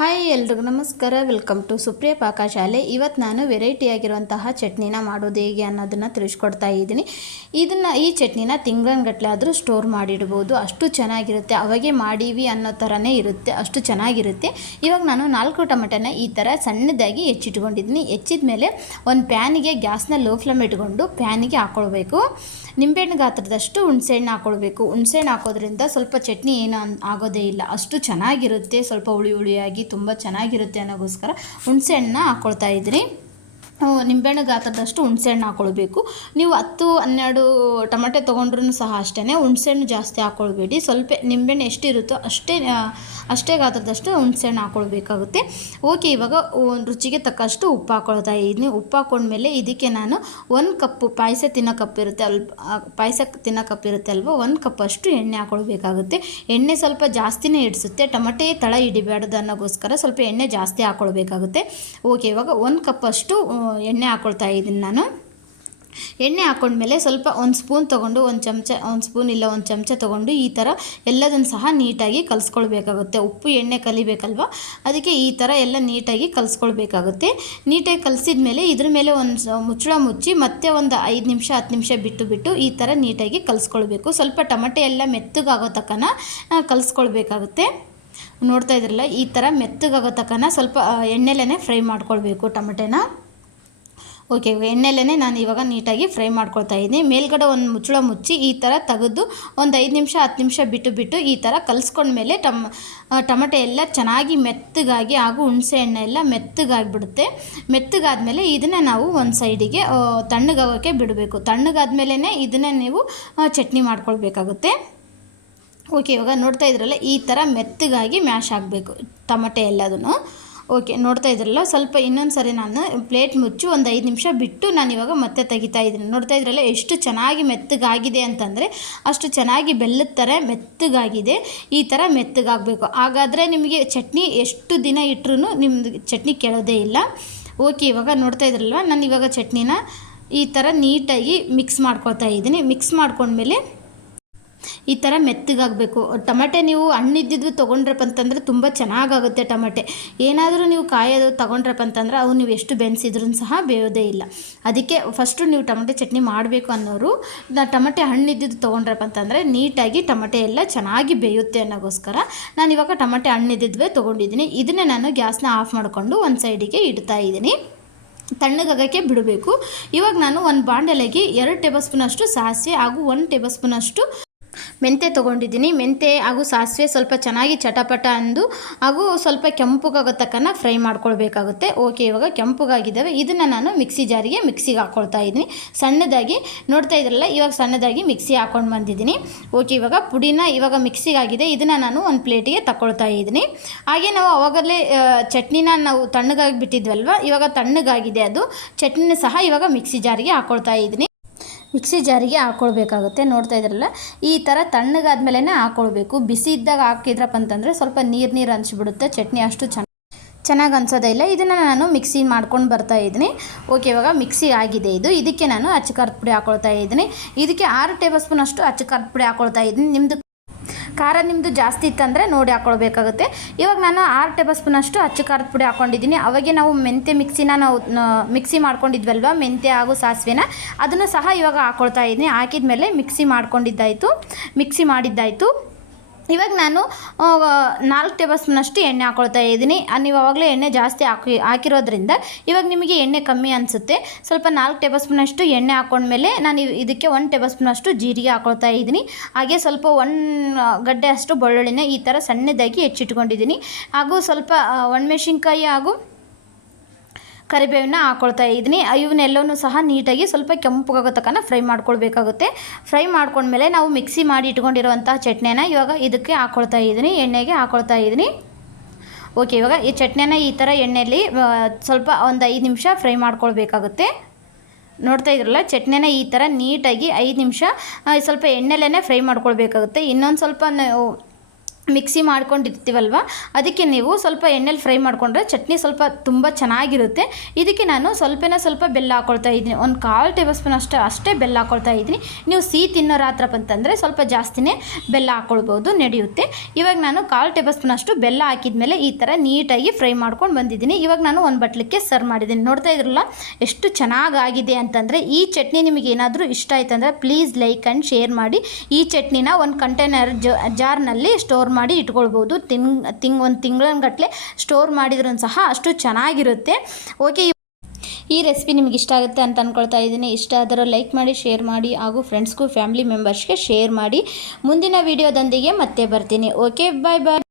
Hi ಎಲ್ರಿಗೂ ನಮಸ್ಕಾರ. Welcome to Supriya ಪಾಕಶಾಲೆ ಇವತ್ತು ನಾನು ವೆರೈಟಿ ಆಗಿರುವಂತಹ ಚಟ್ನಿನ ಮಾಡೋದು ಹೇಗೆ ಅನ್ನೋದನ್ನು ತಿಳಿಸ್ಕೊಡ್ತಾ ಇದ್ದೀನಿ. ಇದನ್ನು ಈ ಚಟ್ನಿನ ತಿಂಗಳನ್ಗಟ್ಲೆ ಆದರೂ ಸ್ಟೋರ್ ಮಾಡಿಡ್ಬೋದು. ಅಷ್ಟು ಚೆನ್ನಾಗಿರುತ್ತೆ. ಅವಾಗೆ ಮಾಡೀವಿ ಅನ್ನೋ ಥರನೇ ಇರುತ್ತೆ. ಅಷ್ಟು ಚೆನ್ನಾಗಿರುತ್ತೆ. ಇವಾಗ ನಾನು ನಾಲ್ಕು ಟೊಮೆಟೊನ ಈ ಥರ ಸಣ್ಣದಾಗಿ ಹೆಚ್ಚಿಟ್ಕೊಂಡಿದ್ದೀನಿ. ಹೆಚ್ಚಿದ ಮೇಲೆ ಒಂದು ಪ್ಯಾನಿಗೆ ಗ್ಯಾಸ್ನ ಲೋ ಫ್ಲೇಮ್ ಇಟ್ಕೊಂಡು ಪ್ಯಾನಿಗೆ ಹಾಕ್ಕೊಳ್ಬೇಕು ನಿಂಬೆಹಣ್ಣು ಗಾತ್ರದಷ್ಟು ಹುಣಸೆಹಣ್ಣು ಹಾಕ್ಕೊಳ್ಬೇಕು ಹುಣಸೆಹಣ್ಣು ಹಾಕೋದ್ರಿಂದ ಸ್ವಲ್ಪ ಚಟ್ನಿ ಏನು ಆಗೋದೇ ಇಲ್ಲ. ಅಷ್ಟು ಚೆನ್ನಾಗಿರುತ್ತೆ. ಸ್ವಲ್ಪ ಹುಳಿ ಹುಳಿಯಾಗಿ ತುಂಬ ಚೆನ್ನಾಗಿರುತ್ತೆ ಅನ್ನೋಗೋಸ್ಕರ ಹುಣಸೆಹಣ್ಣನ್ನ ಹಾಕ್ಕೊಳ್ತಾ ಇದ್ರಿ. ನಿಂಬೆಹಣ್ಣು ಗಾತ್ರದಷ್ಟು ಹುಣಸೆಹಣ್ಣು ಹಾಕ್ಕೊಳ್ಬೇಕು ನೀವು ಹತ್ತು ಹನ್ನೆರಡು ಟೊಮೆಟೊ ತೊಗೊಂಡ್ರೂ ಸಹ ಅಷ್ಟೇ ಹುಣಸೆಹಣ್ಣು ಜಾಸ್ತಿ ಹಾಕ್ಕೊಳ್ಬೇಡಿ ಸ್ವಲ್ಪ ನಿಂಬೆಹಣ್ಣು ಎಷ್ಟಿರುತ್ತೋ ಅಷ್ಟೇ ಅಷ್ಟೇ ಗಾತ್ರದಷ್ಟು ಹುಣಸೆಹಣ್ಣು ಹಾಕ್ಕೊಳ್ಬೇಕಾಗುತ್ತೆ ಓಕೆ ಇವಾಗ ರುಚಿಗೆ ತಕ್ಕಷ್ಟು ಉಪ್ಪು ಹಾಕ್ಕೊಳ್ತಾ ಇದ್ದೀನಿ. ಉಪ್ಪು ಹಾಕ್ಕೊಂಡ್ಮೇಲೆ ಇದಕ್ಕೆ ನಾನು ಒಂದು ಕಪ್ಪು ಪಾಯಸ ತಿನ್ನೋ ಕಪ್ ಇರುತ್ತೆ ಅಲ್ಪ ಪಾಯಸ ತಿನ್ನೋ ಕಪ್ ಇರುತ್ತೆ ಅಲ್ವಾ ಒಂದು ಕಪ್ ಅಷ್ಟು ಎಣ್ಣೆ ಹಾಕ್ಕೊಳ್ಬೇಕಾಗುತ್ತೆ ಎಣ್ಣೆ ಸ್ವಲ್ಪ ಜಾಸ್ತಿನೇ ಹಿಡಿಸುತ್ತೆ ಟೊಮೆಟೆ ತಳ ಹಿಡಿಬೇಡದು ಅನ್ನೋಗೋಸ್ಕರ ಸ್ವಲ್ಪ ಎಣ್ಣೆ ಜಾಸ್ತಿ ಹಾಕ್ಕೊಳ್ಬೇಕಾಗುತ್ತೆ ಓಕೆ ಇವಾಗ ಒಂದು ಕಪ್ ಅಷ್ಟು ಆ, ಎಣ್ಣೆ ಹಾಕ್ಕೊಳ್ತಾ ಇದ್ದೀನಿ ನಾನು. ಎಣ್ಣೆ ಹಾಕ್ಕೊಂಡ್ಮೇಲೆ ಸ್ವಲ್ಪ ಒಂದು ಸ್ಪೂನ್ ತೊಗೊಂಡು ಒಂದು ಚಮಚ, ಒಂದು ಸ್ಪೂನ್ ಇಲ್ಲ ಒಂದು ಚಮಚ ತೊಗೊಂಡು ಈ ಥರ ಎಲ್ಲದನ್ನು ಸಹ ನೀಟಾಗಿ ಕಲಿಸ್ಕೊಳ್ಬೇಕಾಗುತ್ತೆ. ಉಪ್ಪು, ಎಣ್ಣೆ ಕಲಿಬೇಕಲ್ವ? ಅದಕ್ಕೆ ಈ ಥರ ಎಲ್ಲ ನೀಟಾಗಿ ಕಲಿಸ್ಕೊಳ್ಬೇಕಾಗುತ್ತೆ. ನೀಟಾಗಿ ಕಲಿಸಿದ ಮೇಲೆ ಇದ್ರ ಮೇಲೆ ಒಂದು ಮುಚ್ಚಳ ಮುಚ್ಚಿ ಮತ್ತೆ ಒಂದು ಐದು ನಿಮಿಷ, ಹತ್ತು ನಿಮಿಷ ಬಿಟ್ಟು ಬಿಟ್ಟು ಈ ಥರ ನೀಟಾಗಿ ಕಲಿಸ್ಕೊಳ್ಬೇಕು. ಸ್ವಲ್ಪ ಟಮಟೆ ಎಲ್ಲ ಮೆತ್ತಗಾಗೋ ತಕ್ಕನ ಕಲಿಸ್ಕೊಳ್ಬೇಕಾಗುತ್ತೆ. ನೋಡ್ತಾ ಇದ್ರಲ್ಲ, ಈ ಥರ ಮೆತ್ತಗಾಗೋ ತಕ್ಕನ ಸ್ವಲ್ಪ ಎಣ್ಣೆಲೇ ಫ್ರೈ ಮಾಡ್ಕೊಳ್ಬೇಕು ಟೊಮೆಟೆನ. ಓಕೆ ಎಣ್ಣೆಲೇ ನಾನು ಇವಾಗ ನೀಟಾಗಿ ಫ್ರೈ ಮಾಡ್ಕೊಳ್ತಾ ಇದ್ದೀನಿ. ಮೇಲ್ಗಡೆ ಒಂದು ಮುಚ್ಚಳ ಮುಚ್ಚಿ ಈ ಥರ ತೆಗೆದು ಒಂದು ಐದು ನಿಮಿಷ, ಹತ್ತು ನಿಮಿಷ ಬಿಟ್ಟು ಬಿಟ್ಟು ಈ ಥರ ಕಲಿಸ್ಕೊಂಡ್ಮೇಲೆ ಟಮ್ ಟಮಟೆ ಎಲ್ಲ ಚೆನ್ನಾಗಿ ಮೆತ್ತಗಾಗಿ ಹಾಗೂ ಹುಣಸೆ ಎಣ್ಣೆ ಎಲ್ಲ ಮೆತ್ತಗಾಗಿಬಿಡುತ್ತೆ. ಮೆತ್ತಗಾದ್ಮೇಲೆ ಇದನ್ನು ನಾವು ಒಂದು ಸೈಡಿಗೆ ತಣ್ಣಗಾಗೋಕ್ಕೆ ಬಿಡಬೇಕು. ತಣ್ಣಗಾದ್ಮೇಲೆ ಇದನ್ನು ನೀವು ಚಟ್ನಿ ಮಾಡ್ಕೊಳ್ಬೇಕಾಗುತ್ತೆ. ಓಕೆ ಇವಾಗ ನೋಡ್ತಾ ಇದ್ರಲ್ಲ, ಈ ಥರ ಮೆತ್ತಗಾಗಿ ಮ್ಯಾಶ್ ಆಗಬೇಕು ಟಮಟೆ ಎಲ್ಲದನ್ನು. ಓಕೆ, ನೋಡ್ತಾ ಇದ್ರಲ್ಲ, ಸ್ವಲ್ಪ ಇನ್ನೊಂದು ಸರಿ ನಾನು ಪ್ಲೇಟ್ ಮುಚ್ಚು ಒಂದು ಐದು ನಿಮಿಷ ಬಿಟ್ಟು ನಾನು ಇವಾಗ ಮತ್ತೆ ತೆಗಿತಾ ಇದ್ದೀನಿ. ನೋಡ್ತಾ ಇದ್ರಲ್ಲ, ಎಷ್ಟು ಚೆನ್ನಾಗಿ ಮೆತ್ತಗಾಗಿದೆ ಅಂತಂದರೆ, ಅಷ್ಟು ಚೆನ್ನಾಗಿ ಬೆಲ್ಲದ ಥರ ಮೆತ್ತಗಾಗಿದೆ. ಈ ಥರ ಮೆತ್ತಗಾಗಬೇಕು. ಹಾಗಾದರೆ ನಿಮಗೆ ಚಟ್ನಿ ಎಷ್ಟು ದಿನ ಇಟ್ಟರೂ ನಿಮ್ಮದು ಚಟ್ನಿ ಕೆಳೋದೇ ಇಲ್ಲ. ಓಕೆ, ಇವಾಗ ನೋಡ್ತಾ ಇದ್ರಲ್ವ, ನಾನು ಇವಾಗ ಚಟ್ನಿನ ಈ ಥರ ನೀಟಾಗಿ ಮಿಕ್ಸ್ ಮಾಡ್ಕೊತಾ ಇದ್ದೀನಿ. ಮಿಕ್ಸ್ ಮಾಡ್ಕೊಂಡ್ಮೇಲೆ ಈ ಥರ ಮೆತ್ತಗಾಗಬೇಕು. ಟೊಮೆಟೆ ನೀವು ಹಣ್ಣಿದ್ದಿದ್ದು ತೊಗೊಂಡ್ರಪ್ಪ ಅಂತಂದರೆ ತುಂಬ ಚೆನ್ನಾಗಾಗುತ್ತೆ ಟೊಮೆಟೆ. ಏನಾದರೂ ನೀವು ಕಾಯೋದು ತೊಗೊಂಡ್ರಪ್ಪ ಅಂತಂದ್ರೆ ಅವು ನೀವು ಎಷ್ಟು ಬೆನ್ಸಿದ್ರೂ ಸಹ ಬೇಯೋದೇ ಇಲ್ಲ. ಅದಕ್ಕೆ ಫಸ್ಟು ನೀವು ಟೊಮೆಟೆ ಚಟ್ನಿ ಮಾಡಬೇಕು ಅನ್ನೋರು, ನಾ ಟೊಮೆಟೆ ಹಣ್ಣಿದ್ದಿದ್ದು ತೊಗೊಂಡ್ರಪ್ಪ ಅಂತಂದರೆ ನೀಟಾಗಿ ಟೊಮೆಟೆ ಎಲ್ಲ ಚೆನ್ನಾಗಿ ಬೇಯುತ್ತೆ ಅನ್ನೋಗೋಸ್ಕರ ನಾನು ಇವಾಗ ಟೊಮೆಟೆ ಹಣ್ಣಿದ್ದಿದ್ವೇ ತೊಗೊಂಡಿದ್ದೀನಿ. ಇದನ್ನೇ ನಾನು ಗ್ಯಾಸ್ನ ಆಫ್ ಮಾಡಿಕೊಂಡು ಒಂದು ಸೈಡಿಗೆ ಇಡ್ತಾ ಇದ್ದೀನಿ. ತಣ್ಣಗಾಗಕ್ಕೆ ಬಿಡಬೇಕು. ಇವಾಗ ನಾನು ಒಂದು ಬಾಂಡಲೆಗೆ ಎರಡು ಟೇಬಲ್ ಸ್ಪೂನಷ್ಟು ಸಾಸಿವೆ ಹಾಗೂ ಒಂದು ಟೇಬಲ್ ಸ್ಪೂನಷ್ಟು ಮೆಂತೆ ತೊಗೊಂಡಿದ್ದೀನಿ. ಮೆಂತೆ ಹಾಗೂ ಸಾಸಿವೆ ಸ್ವಲ್ಪ ಚೆನ್ನಾಗಿ ಚಟಪಟ ಅಂದು ಹಾಗೂ ಸ್ವಲ್ಪ ಕೆಂಪುಗಾಗೋ ತಕ್ಕನ ಫ್ರೈ ಮಾಡ್ಕೊಳ್ಬೇಕಾಗುತ್ತೆ. ಓಕೆ, ಇವಾಗ ಕೆಂಪುಗಾಗಿದ್ದಾವೆ. ಇದನ್ನು ನಾನು ಮಿಕ್ಸಿ ಜಾರಿಗೆ ಮಿಕ್ಸಿಗೆ ಹಾಕ್ಕೊಳ್ತಾ ಇದ್ದೀನಿ. ಸಣ್ಣದಾಗಿ, ನೋಡ್ತಾ ಇದ್ರಲ್ಲ, ಇವಾಗ ಸಣ್ಣದಾಗಿ ಮಿಕ್ಸಿ ಹಾಕ್ಕೊಂಡು ಬಂದಿದ್ದೀನಿ. ಓಕೆ, ಇವಾಗ ಪುಡಿನ ಇವಾಗ ಮಿಕ್ಸಿಗಾಗಿದೆ. ಇದನ್ನು ನಾನು ಒಂದು ಪ್ಲೇಟಿಗೆ ತಗೊಳ್ತಾ ಇದ್ದೀನಿ. ಹಾಗೆ ನಾವು ಅವಾಗಲೇ ಚಟ್ನಿನ ನಾವು ತಣ್ಣಗಾಗಿ ಬಿಟ್ಟಿದ್ವಲ್ವ? ಇವಾಗ ತಣ್ಣಗಾಗಿದೆ ಅದು. ಚಟ್ನಿನ ಸಹ ಇವಾಗ ಮಿಕ್ಸಿ ಜಾರಿಗೆ ಹಾಕ್ಕೊಳ್ತಾ ಇದ್ದೀನಿ. ಮಿಕ್ಸಿ ಜಾರಿಗೆ ಹಾಕ್ಕೊಳ್ಬೇಕಾಗುತ್ತೆ ನೋಡ್ತಾ ಇದ್ರಲ್ಲ? ಈ ಥರ ತಣ್ಣಗಾದ್ಮೇಲೆ ಹಾಕ್ಕೊಳ್ಬೇಕು ಬಿಸಿ ಇದ್ದಾಗ ಹಾಕಿದ್ರಪ್ಪ ಅಂತಂದರೆ ಸ್ವಲ್ಪ ನೀರು ನೀರು ಅನಿಸ್ಬಿಡುತ್ತೆ. ಚಟ್ನಿ ಅಷ್ಟು ಚೆನ್ನ ಚೆನ್ನಾಗಿ ಅನ್ಸೋದೇ ಇಲ್ಲ. ಇದನ್ನು ನಾನು ಮಿಕ್ಸಿ ಮಾಡ್ಕೊಂಡು ಬರ್ತಾ ಇದ್ದೀನಿ. ಓಕೆ, ಇವಾಗ ಮಿಕ್ಸಿ ಆಗಿದೆ ಇದು. ಇದಕ್ಕೆ ನಾನು ಅಚ್ಚ ಪುಡಿ ಹಾಕ್ಕೊಳ್ತಾ ಇದ್ದೀನಿ. ಇದಕ್ಕೆ ಆರು ಟೇಬಲ್ ಸ್ಪೂನ್ ಅಷ್ಟು ಅಚ್ಚ ಪುಡಿ ಹಾಕೊಳ್ತಾ ಇದ್ದೀನಿ. ನಿಮ್ಮದು ಖಾರ ನಿಮ್ಮದು ಜಾಸ್ತಿ ಇತ್ತಂದರೆ ನೋಡಿ ಹಾಕ್ಕೊಳ್ಬೇಕಾಗುತ್ತೆ ಇವಾಗ ನಾನು ಆರು ಟೇಬಲ್ ಸ್ಪೂನ್ ಅಷ್ಟು ಅಚ್ಚು ಖಾರದ ಪುಡಿ ಹಾಕ್ಕೊಂಡಿದ್ದೀನಿ ಅವಾಗೆ ನಾವು ಮೆಂತೆ ಮಿಕ್ಸಿನ ನಾವು ಮಿಕ್ಸಿ ಮಾಡ್ಕೊಂಡಿದ್ವಲ್ವ? ಮೆಂತೆ ಹಾಗೂ ಸಾಸಿವೆನ. ಅದನ್ನು ಸಹ ಇವಾಗ ಹಾಕ್ಕೊಳ್ತಾ ಇದ್ದೀನಿ. ಹಾಕಿದ ಮೇಲೆ ಮಿಕ್ಸಿ ಮಾಡ್ಕೊಂಡಿದ್ದಾಯಿತು. ಮಿಕ್ಸಿ ಮಾಡಿದ್ದಾಯಿತು. ಇವಾಗ ನಾನು ನಾಲ್ಕು ಟೇಬಲ್ ಸ್ಪೂನಷ್ಟು ಎಣ್ಣೆ ಹಾಕ್ಕೊಳ್ತಾ ಇದ್ದೀನಿ. ನೀವು ಆವಾಗಲೇ ಎಣ್ಣೆ ಜಾಸ್ತಿ ಹಾಕಿ, ಹಾಕಿರೋದ್ರಿಂದ ಇವಾಗ ನಿಮಗೆ ಎಣ್ಣೆ ಕಮ್ಮಿ ಅನಿಸುತ್ತೆ. ಸ್ವಲ್ಪ ನಾಲ್ಕು ಟೇಬಲ್ ಸ್ಪೂನಷ್ಟು ಎಣ್ಣೆ ಹಾಕೊಂಡ್ಮೇಲೆ ನಾನು ಇದಕ್ಕೆ ಒಂದು ಟೇಬಲ್ ಸ್ಪೂನಷ್ಟು ಜೀರಿಗೆ ಹಾಕೊಳ್ತಾ ಇದ್ದೀನಿ. ಹಾಗೆ ಸ್ವಲ್ಪ ಒನ್ ಗಡ್ಡೆ ಅಷ್ಟು ಬೆಳ್ಳುಳ್ಳಿನ ಈ ಥರ ಸಣ್ಣದಾಗಿ ಹೆಚ್ಚಿಟ್ಕೊಂಡಿದ್ದೀನಿ. ಹಾಗೂ ಸ್ವಲ್ಪ ಒಣಮೆಣಸಿನ್ಕಾಯಿ ಹಾಗೂ ಕರಿಬೇವನ್ನ ಹಾಕ್ಕೊಳ್ತಾ ಇದ್ದೀನಿ. ಇವನ್ನೆಲ್ಲವೂ ಸಹ ನೀಟಾಗಿ ಸ್ವಲ್ಪ ಕೆಂಪುಗಾಗೋ ತನಕ ಫ್ರೈ ಮಾಡ್ಕೊಳ್ಬೇಕಾಗುತ್ತೆ. ಫ್ರೈ ಮಾಡ್ಕೊಂಡ್ಮೇಲೆ ನಾವು ಮಿಕ್ಸಿ ಮಾಡಿ ಇಟ್ಕೊಂಡಿರುವಂತಹ ಚಟ್ನಿನ ಇವಾಗ ಇದಕ್ಕೆ ಹಾಕ್ಕೊಳ್ತಾ ಇದ್ದೀನಿ. ಎಣ್ಣೆಗೆ ಹಾಕೊಳ್ತಾ ಇದ್ದೀನಿ. ಓಕೆ, ಇವಾಗ ಈ ಚಟ್ನಿನ ಈ ಥರ ಎಣ್ಣೆಯಲ್ಲಿ ಸ್ವಲ್ಪ ಒಂದು ಐದು ನಿಮಿಷ ಫ್ರೈ ಮಾಡ್ಕೊಳ್ಬೇಕಾಗುತ್ತೆ. ನೋಡ್ತಾ ಇದ್ರಲ್ಲ ಚಟ್ನಿನ ಈ ಥರ ನೀಟಾಗಿ ಐದು ನಿಮಿಷ ಸ್ವಲ್ಪ ಎಣ್ಣೆಲೇ ಫ್ರೈ ಮಾಡ್ಕೊಳ್ಬೇಕಾಗುತ್ತೆ. ಇನ್ನೊಂದು ಸ್ವಲ್ಪ ಮಿಕ್ಸಿ ಮಾಡ್ಕೊಂಡಿರ್ತೀವಲ್ವ? ಅದಕ್ಕೆ ನೀವು ಸ್ವಲ್ಪ ಎಣ್ಣೆಲಿ ಫ್ರೈ ಮಾಡಿಕೊಂಡ್ರೆ ಚಟ್ನಿ ಸ್ವಲ್ಪ ತುಂಬ ಚೆನ್ನಾಗಿರುತ್ತೆ. ಇದಕ್ಕೆ ನಾನು ಸ್ವಲ್ಪನೇ ಸ್ವಲ್ಪ ಬೆಲ್ಲ ಹಾಕ್ಕೊಳ್ತಾ ಇದ್ದೀನಿ. ಒಂದು ಕಾಲು ಟೇಬಲ್ ಸ್ಪೂನ್ ಅಷ್ಟೇ ಅಷ್ಟೇ ಬೆಲ್ಲ ಹಾಕ್ಕೊಳ್ತಾ ಇದ್ದೀನಿ. ನೀವು ಸಿಹಿ ತಿನ್ನೋ ರಾತ್ರ ಬಂತಂದರೆ ಸ್ವಲ್ಪ ಜಾಸ್ತಿನೇ ಬೆಲ್ಲ ಹಾಕ್ಕೊಳ್ಬೋದು ನಡೆಯುತ್ತೆ. ಇವಾಗ ನಾನು ಕಾಲು ಟೇಬಲ್ ಸ್ಪೂನ್ ಅಷ್ಟು ಬೆಲ್ಲ ಹಾಕಿದ್ಮೇಲೆ ಈ ಥರ ನೀಟಾಗಿ ಫ್ರೈ ಮಾಡ್ಕೊಂಡು ಬಂದಿದ್ದೀನಿ. ಇವಾಗ ನಾನು ಒಂದು ಬಟ್ಲಿಕ್ಕೆ ಸರ್ವ್ ಮಾಡಿದ್ದೀನಿ. ನೋಡ್ತಾ ಇದ್ರಲ್ಲ, ಎಷ್ಟು ಚೆನ್ನಾಗಾಗಿದೆ ಅಂತಂದರೆ ಈ ಚಟ್ನಿ ನಿಮಗೆ ಏನಾದರೂ ಇಷ್ಟ ಆಯ್ತಂದರೆ ಪ್ಲೀಸ್ ಲೈಕ್ ಆ್ಯಂಡ್ ಶೇರ್ ಮಾಡಿ. ಈ ಚಟ್ನಿನ ಒಂದು ಕಂಟೈನರ್ ಜಾರ್ನಲ್ಲಿ ಮಾಡಿ ಇಟ್ಕೊಳ್ಬೋದು. ತಿಂಗ್ ತಿಂಗ್, ಒಂದು ತಿಂಗಳನ್ಗಟ್ಟಲೆ ಸ್ಟೋರ್ ಮಾಡಿದ್ರೂ ಸಹ ಅಷ್ಟು ಚೆನ್ನಾಗಿರುತ್ತೆ. ಓಕೆ ಈ ರೆಸಿಪಿ ನಿಮ್ಗೆ ಇಷ್ಟ ಆಗುತ್ತೆ ಅಂತ ಅಂದ್ಕೊಳ್ತಾ ಇದ್ದೀನಿ. ಇಷ್ಟ ಆದರೂ ಲೈಕ್ ಮಾಡಿ ಶೇರ್ ಮಾಡಿ ಹಾಗೂ ಫ್ರೆಂಡ್ಸ್ಗೂ ಫ್ಯಾಮಿಲಿ ಮೆಂಬರ್ಸ್ಗೆ ಶೇರ್ ಮಾಡಿ. ಮುಂದಿನ ವಿಡಿಯೋದೊಂದಿಗೆ ಮತ್ತೆ ಬರ್ತೀನಿ. ಓಕೆ ಬಾಯ್ ಬಾಯ್